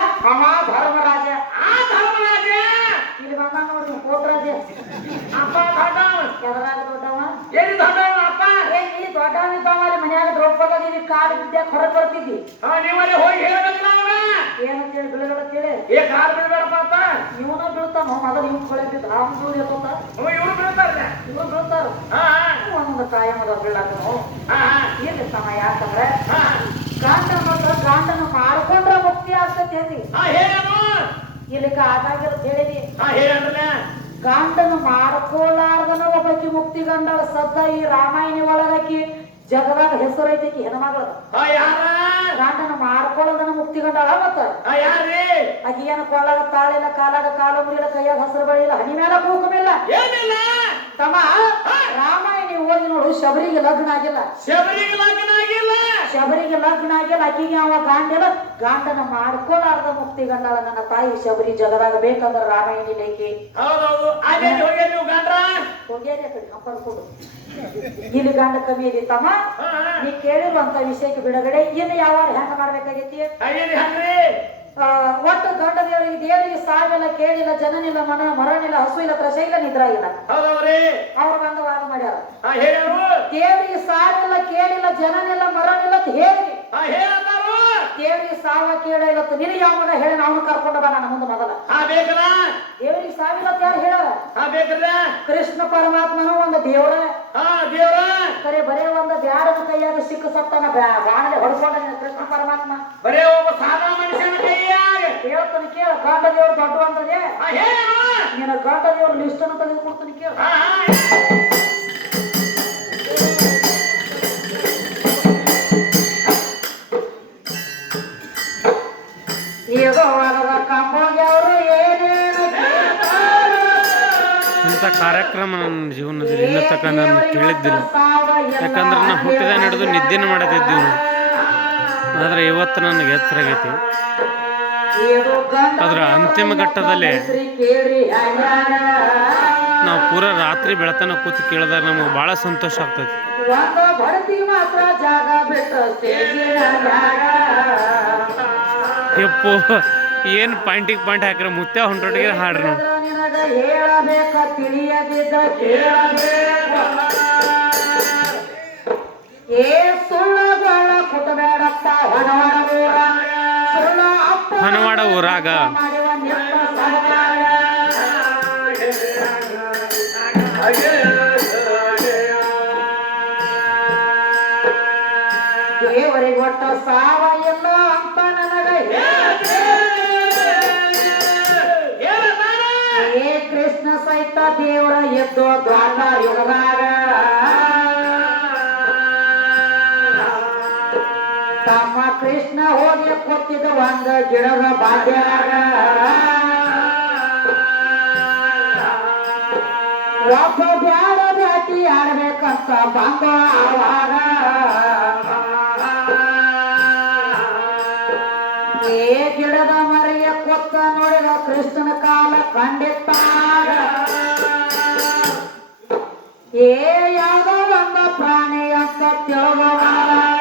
ಅವ ಧರ್ಮರಾಜ ಆ ಧರ್ಮರಾಜ ಇಲ್ಲಿ ಬಂದ ನೋಡಿ ಕೋತ್ರಾಜ ಅಪ್ಪ ದೊಡ್ಡವ ಎದರಾಗ ದೊಡ್ಡವ ಎಲ್ಲಿ ದೊಡ್ಡವ ಅಪ್ಪ ಏ ನೀ ದೊಡ್ಡವನಿದ್ದಾವ ಅಲ್ಲಿ ಮನ್ಯಾಗ ದ್ರೌಪದಿ ಕಾಲು ಬಿದ್ದೆ ಹೊರಗೆ ಬರ್ತಿದ್ದಿ ಹಾ, ನೀವಲ್ಲಿ ಹೋಗಿ ಹೇಳ್ಬೇಕಲ್ಲ ಅವ್ನ ಏನಂತೇಳಿ ಬೀಳಗತ್ತೇಳಿ ಏ ಕಾಲ್ ಬಿಡ್ಬೇಡಪ್ಪ ಅಂತ ಇವನ ಬೀಳ್ತಾನ ಮೊದಲು ಇವ್ ಕೊಳತಿದ್ದ ರಾಮ ಜೋಡಿ ಎತ್ತೋತ ಹ್ಞೂ ಇವ್ರು ಬೀಳ್ತಾರೆ ಇವ್ರು ಬೀಳ್ತಾರ ಹಾ ಒಂದೊಂದು ಕಾಯಮದ ಬೀಳಾಕನು ಹಾ ಹಾ ಇರ್ಲಿ ತಮ್ಮ ಯಾಕಂದ್ರೆ ಹಾ ಇಲ್ಲಿಕ ಆದಾಗಿರೋದು ಹೇಳಿದಿ ಗಂಡನ ಮಾಡ್ಕೊಳ್ಳಾರ್ದನ ಒಬ್ಬಾಕಿ ಮುಕ್ತಿ ಗಂಡಳ ಸದ್ದ ಈ ರಾಮಾಯಣ ಒಳಗಾಕಿ ಜಗದಾಗ ಹೆಸರು ಐತಿ ಹಾ ಯಾರ? ಗಂಡನ ಮಾಡ್ಕೊಳ್ಳೋದನ್ನ ಮುಕ್ತಿ ಗಂಡಳ ಮತ್ತ. ಹಾ ಏನ ಕೊಳ್ಳಾಗ ತಾಳಿಲ್ಲ ಕಾಲಾಗ ಕಾಲ ಮುರಿಲ್ಲ ಕೈಯಾಗ ಹಸಿರು ಬಳಿಲ್ಲ ಹನಿ ಮೇಲ ಕೂಕಮಿಲ್ಲ. ಏನಿಲ್ಲ. ತಮ್ಮ ರಾಮಾಯಣ ಓದಿ ನೋಡು ಶಬರಿಗೆ ಲಗ್ನ ಆಗಿಲ್ಲ. ಶಬರಿಗೆ ಲಗ್ನ ಆಗಿಲ್ಲ. ಲಗ್ನ ಆಗ್ಯಲ್ಲ ಆಕಿಗೆ ಅವ ಗಾಂಡ್ಯದ ಗಾಂಡನ ಮಾಡ್ಕೊಳಾರ್ದ ಮುಕ್ತಿ ಗಂಡಳ ನನ್ನ ತಾಯಿ ಶಬರಿ ಜಗದಾಗ ಬೇಕಂದ್ರ ರಾಮಾಯಣಿ ಲೇಖಿ. ಹೋಗ್ಯಾರಿ ಆ ಕಡೆ. ಹಂಪಡ್ಕೊಂಡು ಇಲ್ಲಿ ಗಂಡ ಕಮ್ಮಿ ಇದೆ ತಮ್ಮ. ನೀ ಕೇಳಿರುವಂತ ವಿಷಯಕ್ಕೆ ಬಿಡುಗಡೆ. ಇನ್ನು ಯಾವ ಹೆಂಗ ಮಾಡ್ಬೇಕಾಗೈತಿ? ಒಟ್ಟು ಗಂಡ ದೇವರಿಗೆ ದೇವರಿಗೆ ಸಾವಿಲ್ಲ ಕೇಳಿಲ್ಲ ಜನನಿಲ್ಲ ಮನ ಮರಣಿಲ್ಲ ಹಸು ಇಲ್ಲ ತ್ರಶ ಇಲ್ಲ ನಿದ್ರ ಇಲ್ಲ. ಅವ್ರ ಬಂದು ವಾದ ಮಾಡ್ಯಾರ. ದೇವರಿಗೆ ಸಾವಿಲ್ಲ ಕೇಳಿಲ್ಲ ಜನನಿಲ್ಲ ಮರಣಿಲ್ಲ ಅಂತ ಹೇಳಿ. ಹಾ ಹೇಳತ್ತಾರು ದೇವರಿಗೆ ಸಾವ ಕೇಳ ಇಲ್ಲ ಅಂತ ನಿನಗೆ ಯಾವ ಮಗ ಹೇಳಿ ಅವನು ಕರ್ಕೊಂಡು ಬಾ ನನ್ನ ಮುಂದೆ ಮೊದಲ. ಹಾ ಬೇಕಲ್ಲ ದೇವರಿಗೆ ಸಾವಿಲ್ಲ ಯಾರು ಹೇಳ? ಆ ಬೇಕಲ್ಲ ಕೃಷ್ಣ ಪರಮಾತ್ಮನು ಒಂದು ದೇವರ. ಹಾ ದೇವ್ರ ಕರೆ ಬರೇ ಒಂದು ಬ್ಯಾಡನ ಕೈಯಾಗ ಸಿಕ್ಕ ಸತ್ತನ ಬಾಣಲೆ ಹೊಡ್ಕೊಂಡ ಕೃಷ್ಣ ಪರಮಾತ್ಮ. ಬರೇ ಒಬ್ಬ ಸಾದಾ ಮನುಷ್ಯನ ಕೈಯಾಗ ಹೇಳ್ತಾನೆ ಕೇಳ ಗಂಡ ದೇವ್ರು ದೊಡ್ಡವಂತದೆ ನಿನ್ನ ಗಂಡ ದೇವ್ರ ಲಿಸ್ಟ್ ಅನ್ನು ತೆಗೆದುಕೊಡ್ತಾನೆ ಕೇಳ ವರದ ಏನೇನು. ಇಂಥ ಕಾರ್ಯಕ್ರಮ ನನ್ನ ಜೀವನದಲ್ಲಿ ಇಲ್ಲ ತಕ್ಕ ನಾನು ಕೇಳಿದ್ದಿಲ್ಲ. ಯಾಕಂದ್ರೆ ನಾನು ಹುಟ್ಟಿದ ನಡೆದು ನಿದ್ದೆನ ಮಾಡತ್ತಿದ್ದೀವಿ ಆದರೆ ಇವತ್ತು ನನಗೆ ಎತ್ತರ ಆಗೈತಿ ಗಂಡ ಅದರ ಅಂತಿಮ ಘಟ್ಟದಲ್ಲಿ. ನಾವು ಪೂರ ರಾತ್ರಿ ಬೆಳತನ ಕೂತು ಕೇಳಿದಾಗ ನಮಗೆ ಭಾಳ ಸಂತೋಷ ಆಗ್ತೈತಿ. ಯಪ್ಪು ಏನು ಪಾಯಿಂಟಿಗೆ ಪಾಯಿಂಟ್ ಹಾಕಿರ ಮುತ್ತೆ ಹೊಂಟೊಟ್ಟಿಗೆ ಹಾಡ್ರಿ ನಾವು. ಊರಾಗ. ಸಾವಯವ ಸಹಿತ ದೇವರ ಎದ್ದು ದ್ವಾರ ಯುಗದಾಗ. ತಮ್ಮ ಕೃಷ್ಣ ಹೋಗಿ ಕೊತ್ತಿದ ಒಂದ ಗಿಡದ ಬಾಡ್ಯಾಗ. ಒಬ್ಬ ಬ್ಯಾಡ ಬ್ಯಾಟಿ ಆಡ್ಬೇಕಂತ ಬಂದ ಆವಾಗ ಏ ಗಿಡದ ಮರೆಯ ಕೊತ್ತ ನೋಡಿದ ಕೃಷ್ಣನ ಕಾಲ ಕಂಡಿತ್ತಾಗ ಏ ಯಾವ ಪ್ರಾಣಿ ಅಂತ ತಿಳಗವಾರ